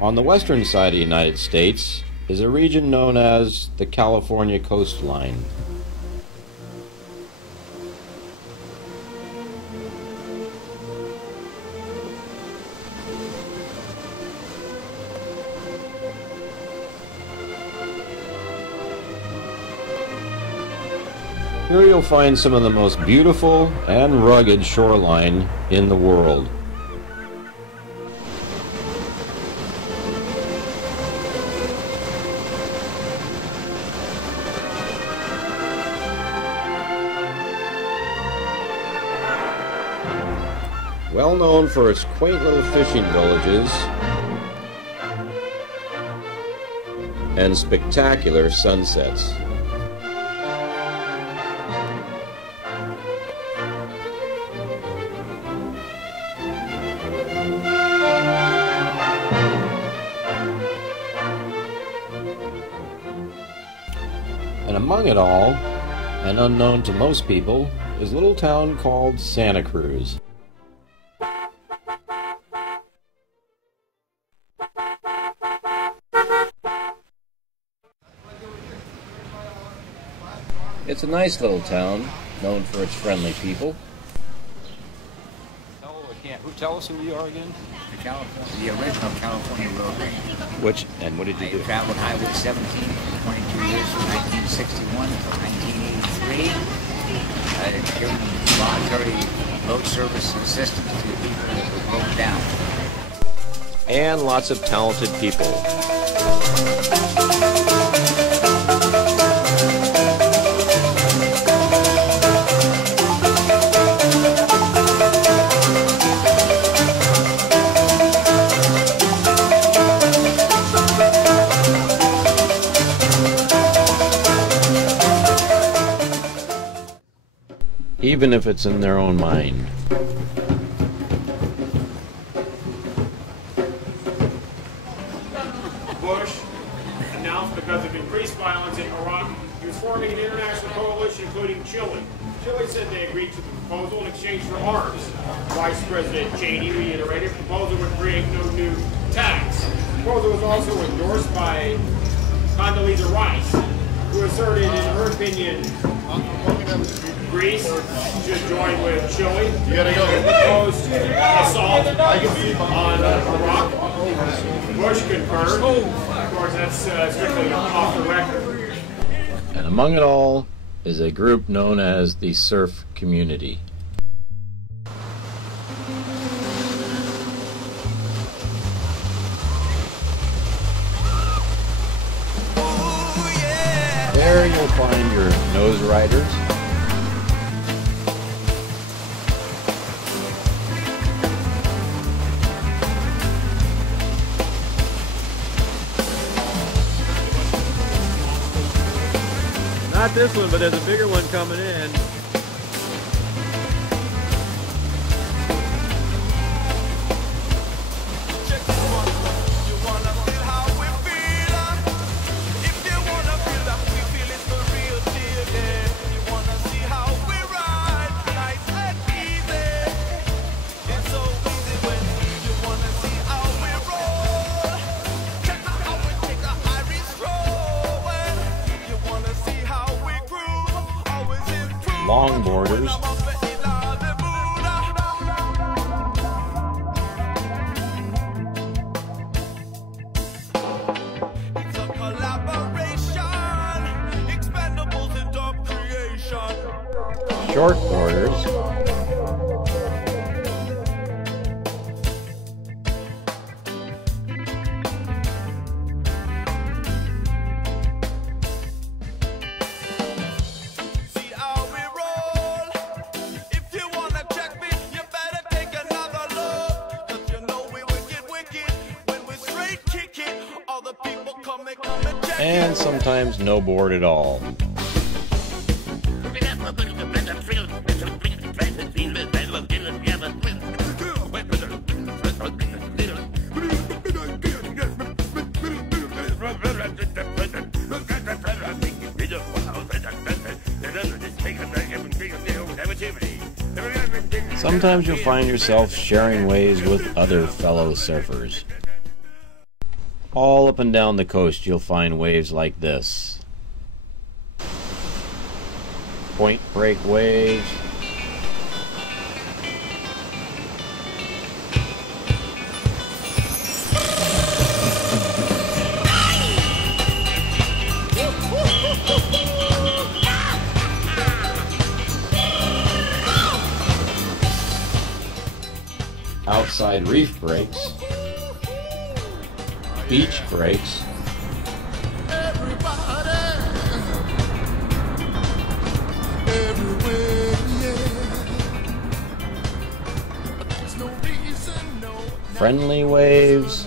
On the western side of the United States is a region known as the California coastline. Here you'll find some of the most beautiful and rugged shoreline in the world. Well known for its quaint little fishing villages and spectacular sunsets. And among it all, and unknown to most people, is a little town called Santa Cruz. It's a nice little town, known for its friendly people. Tell us who you are again? The original California Roadway. What did you do? I traveled Highway 17 for 22 years from 1961 to 1983. Giving voluntary road service and assistance to people that were broken down. And lots of talented people. Even if it's in their own mind. Bush announced, because of increased violence in Iraq, he was forming an international coalition including Chile. Chile said they agreed to the proposal in exchange for arms. Vice President Cheney reiterated the proposal would create no new tax. The proposal was also endorsed by Condoleezza Rice, who asserted, in her opinion, Greece should join with Chile in the proposed assault on Iraq. Bush concurred. Of course, that's strictly off the record. And among it all is a group known as the Surf Community. There you'll find your nose riders. Not this one, but there's a bigger one coming in. Longboarders, shortboarders, and sometimes no board at all. Activity. Sometimes you'll find yourself sharing waves with other fellow surfers. All up and down the coast you'll find waves like this. Point break waves. Outside reef breaks, beach breaks, friendly waves,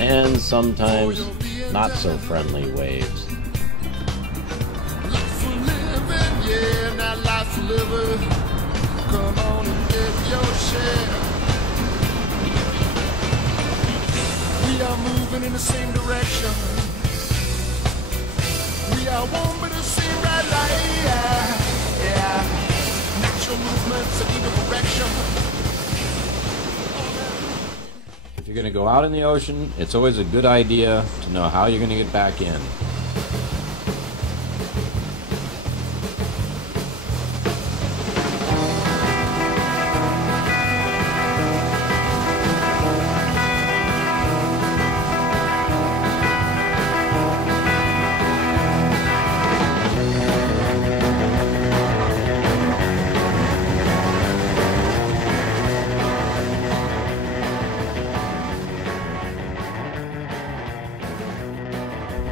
and sometimes not so friendly waves. Yeah, now life's a living. Come on and get your share. We are moving in the same direction. We are one but the same right line. Yeah. Natural movements in either direction. If you're going to go out in the ocean, it's always a good idea to know how you're going to get back in.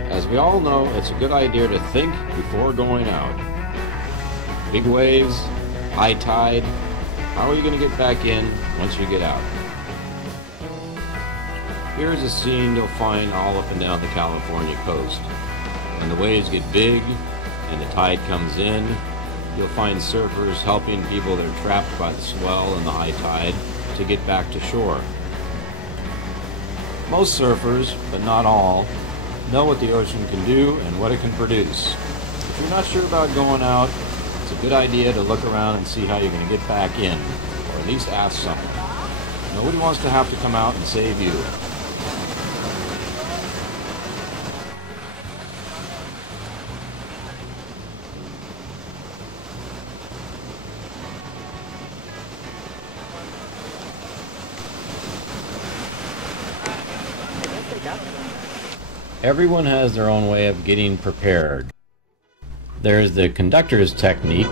As we all know, it's a good idea to think before going out. Big waves, high tide, how are you going to get back in once you get out? Here's a scene you'll find all up and down the California coast. When the waves get big and the tide comes in, you'll find surfers helping people that are trapped by the swell and the high tide to get back to shore. Most surfers, but not all, know what the ocean can do and what it can produce. If you're not sure about going out, it's a good idea to look around and see how you're going to get back in, or at least ask someone. Nobody wants to have to come out and save you. Everyone has their own way of getting prepared. There's the conductor's technique,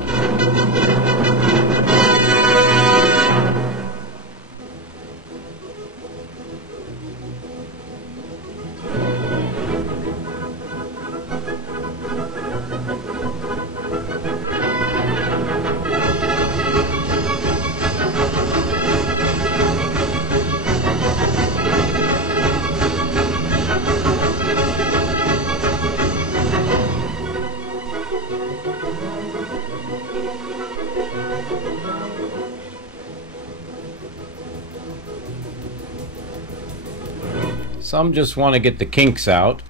some just want to get the kinks out.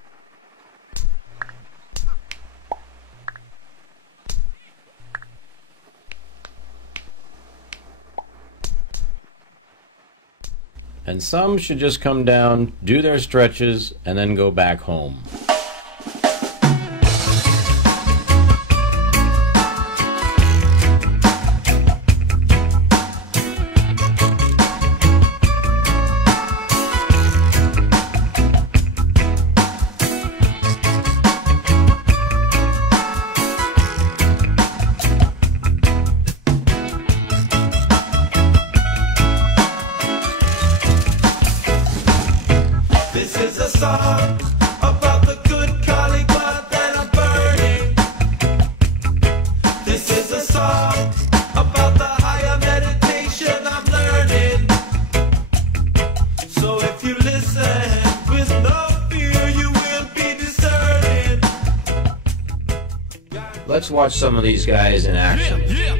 And some should just come down, do their stretches, and then go back home. This is a song about the good cauliflower that I'm burning. This is a song about the higher meditation I'm learning. So if you listen with no fear, you will be discerning. Let's watch some of these guys in action. Yeah.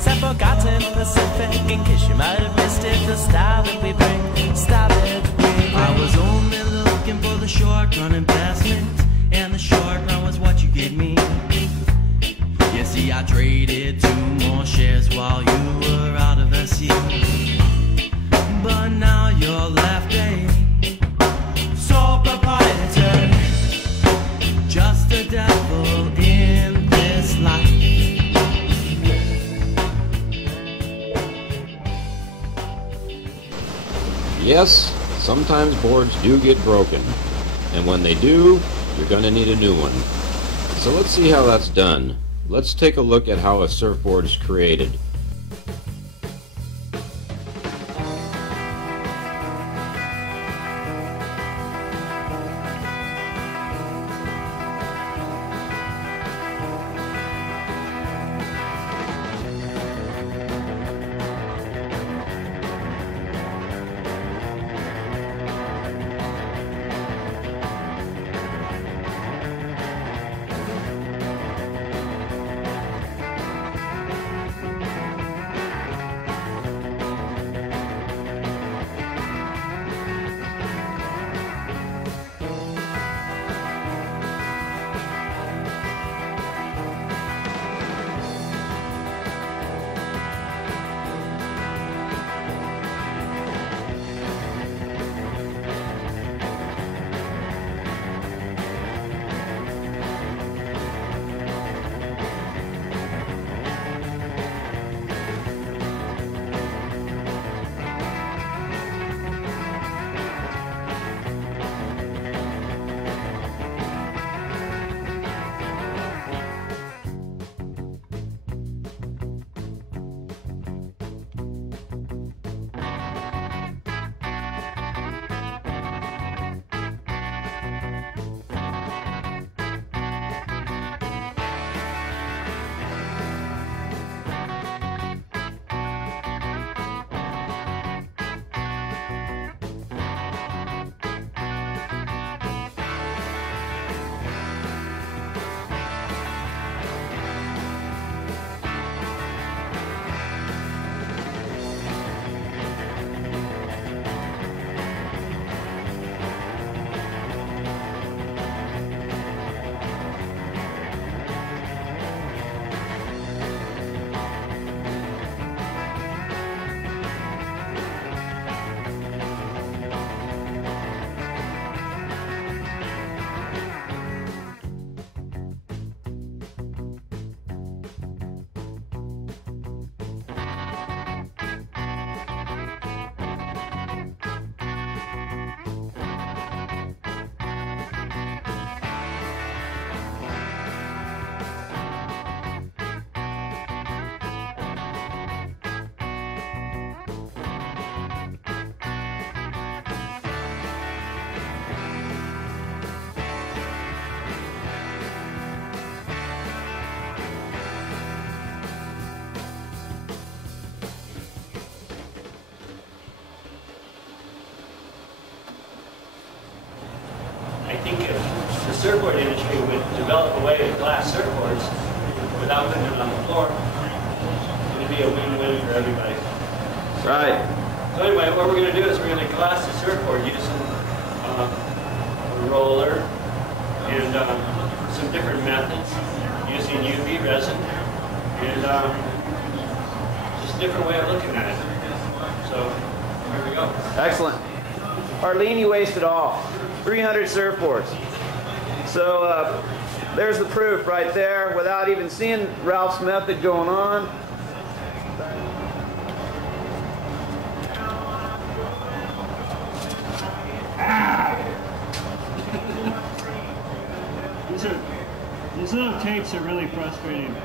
it's a forgotten Pacific. In case you might have missed it, the style that we bring, style that we bring. I was only looking for the short run investment, and the short run was what you gave me. You see, I traded 2 more shares while you were out of SU, but now you're left a sole proprietor, just a devil in this life. Yes, sometimes boards do get broken, and when they do, you're going to need a new one. So let's see how that's done. Let's take a look at how a surfboard is created. I think if the surfboard industry would develop a way to glass surfboards without putting them on the floor, it would be a win-win for everybody. Right. So anyway, what we're going to do is we're going to glass the surfboard using a roller and some different methods, using UV resin, and just a different way of looking at it. So here we go. Excellent. Arlene, you wasted all. 300 surfboards. So there's the proof right there without even seeing Ralph's method going on. These little tapes are really frustrating.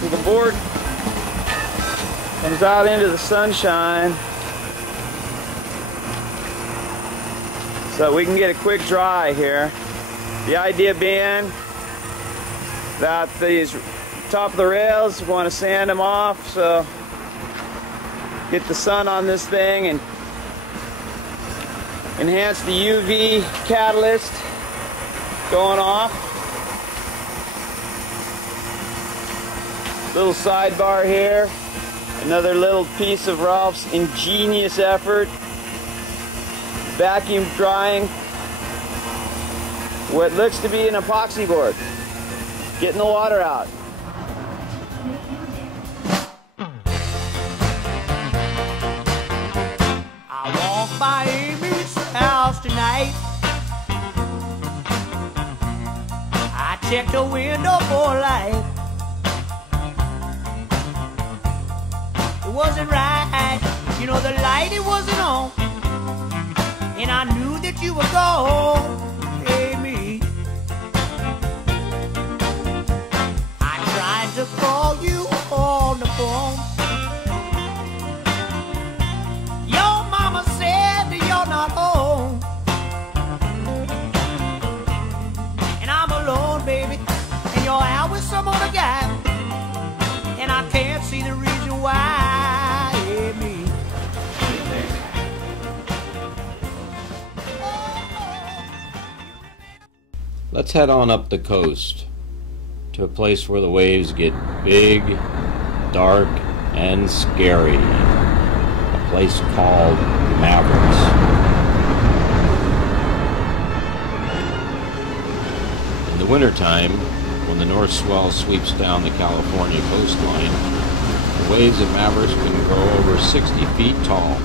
So the board comes out into the sunshine so we can get a quick dry here. The idea being that these top of the rails, we want to sand them off, so get the sun on this thing and enhance the UV catalyst going off. Little sidebar here, another little piece of Ralph's ingenious effort, vacuum drying what looks to be an epoxy board, getting the water out. I walked by Amy's house tonight. I checked the window for a light. It wasn't right, you know, the light, it wasn't on. And I knew that you were gone, Amy. I tried to call you on the phone. Your mama said that you're not home. And I'm alone, baby, and you're out with some other guy. And I can't see the reason why, Amy. Let's head on up the coast to a place where the waves get big, dark, and scary. A place called Mavericks. In the wintertime, when the north swell sweeps down the California coastline, the waves at Mavericks can grow over 60 feet tall.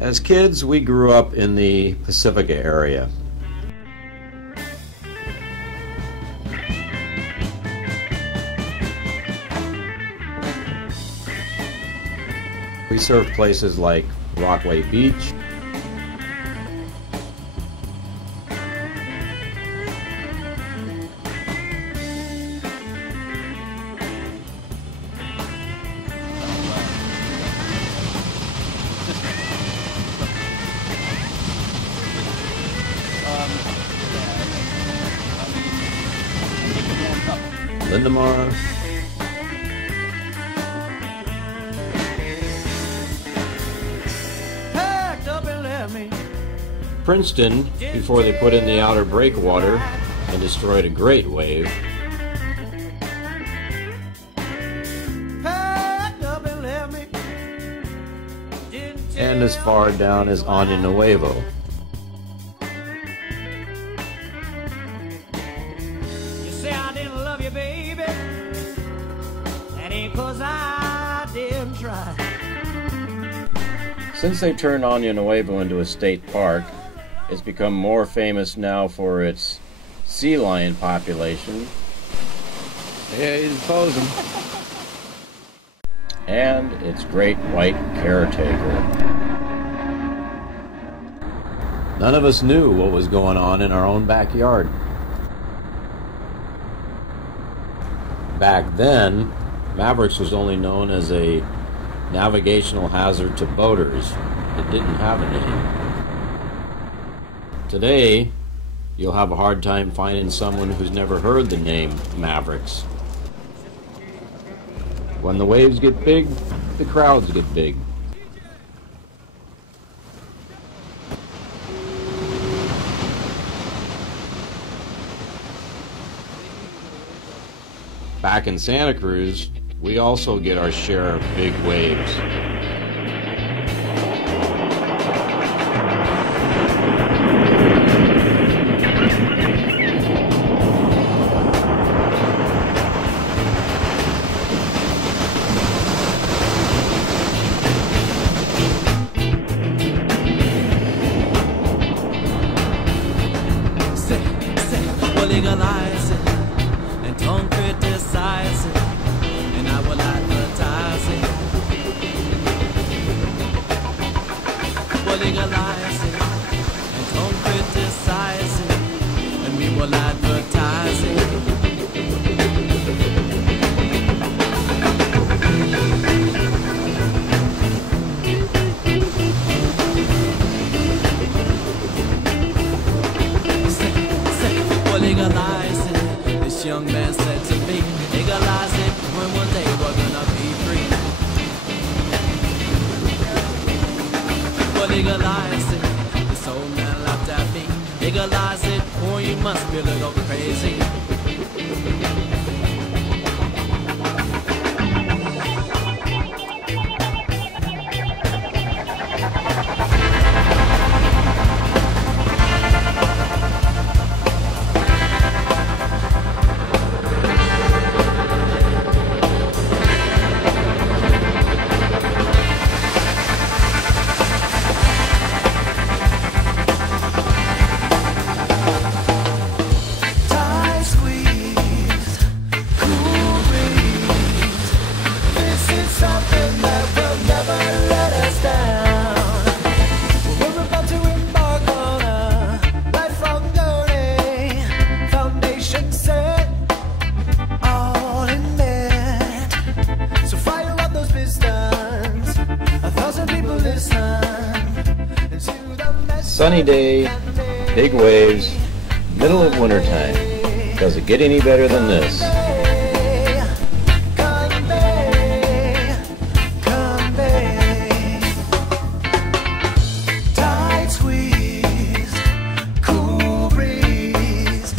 As kids, we grew up in the Pacifica area. We served places like Rockaway Beach, Lindemar, Princeton, before they put in the outer breakwater and destroyed a great wave, and as far down as Año Nuevo. Since they turned Año Nuevo into a state park, it's become more famous now for its sea lion population. Yeah, he's posing. And its great white caretaker. None of us knew what was going on in our own backyard. Back then, Mavericks was only known as a navigational hazard to boaters. It didn't have a name. Today, you'll have a hard time finding someone who's never heard the name Mavericks. When the waves get big, the crowds get big. Back in Santa Cruz, we also get our share of big waves. Legalize it and don't criticize it, and I will advertise it. We'll legalize it and don't criticize it, and we will advertise it. Legalize it, this young man said to me. Legalize it, when one day we're gonna be free. Well, legalize it, this old man laughed at me. Legalize it, or you must be a little crazy. Sunny day, big waves, middle of wintertime. Does it get any better than this? Tight squeeze, cool breeze.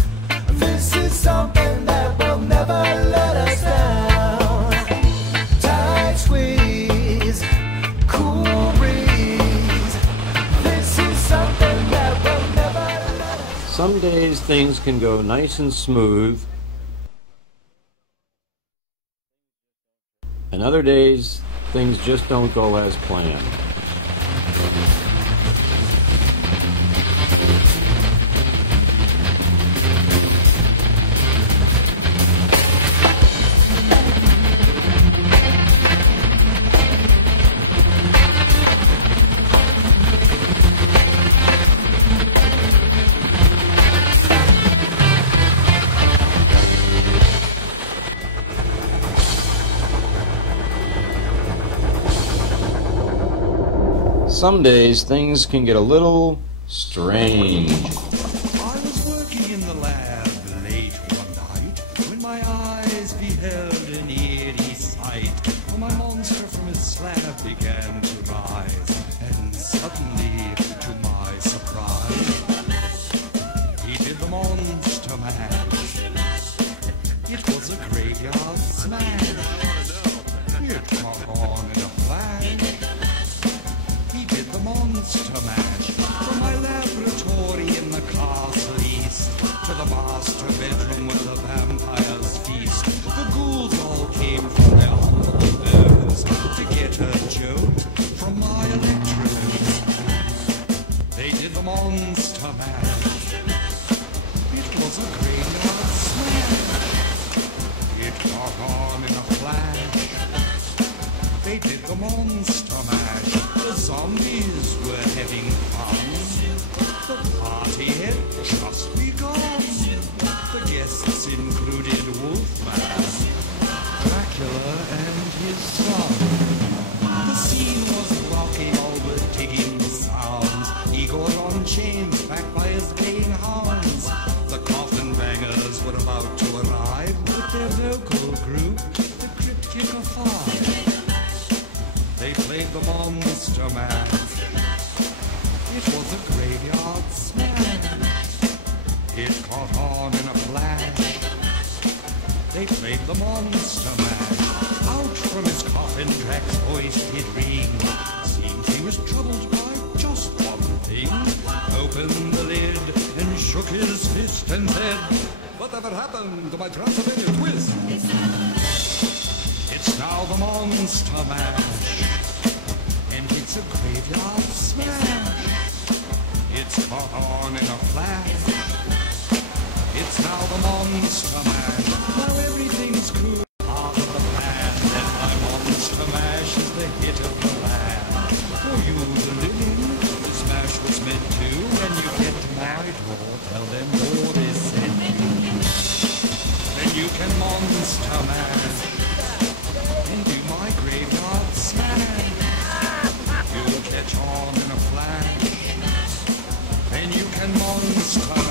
This is something that will never let us down. Tight squeeze, cool breeze. This is something that will never let us down. Some days things can go nice and smooth, and other days things just don't go as planned. Some days things can get a little strange. I was working in the lab late one night when my eyes beheld an eerie sight. My monster from his slab began to rise, and suddenly, to my surprise, he did the monster mash. It was a graveyard smash. It caught on in a flash. He did the monster mash from my laboratory in the castle east to the master bedroom where the vampires feast. The ghouls all came from their humble abodes to get a joke from my electrodes. They did the monster mash. It was a graveyard smash. It caught on in a flash. They did the monster mash. The zombies were having fun. The party had just begun. The guests included Wolfman, Dracula, and his son. The scene was rocking, all were digging the sounds. Igor on chains, backed by his baying hounds. about to arrive with their vocal group, the Liquafaction. They played the Monster Mash. It was a graveyard smash. It caught on in a flash. They played the Monster Mash. Out from his coffin, Drax's voice did ring. Seemed he was troubled by just one thing. Opened the lid and shook his fist and said, "Whatever happened to my Transylvania twist?" It's now the Monster Mash, and it's a graveyard smash. It's caught on in a flash. It's now the Monster Mash. Now everything's cool. Part of the plan, and my Monster Mash is the hit of the land. For you, the living, the smash was meant to. When you get to my door, tell them Lord is sent you. Then you can Monster Mash and do my graveyard smash. You'll catch on in a flash. Then you can Monster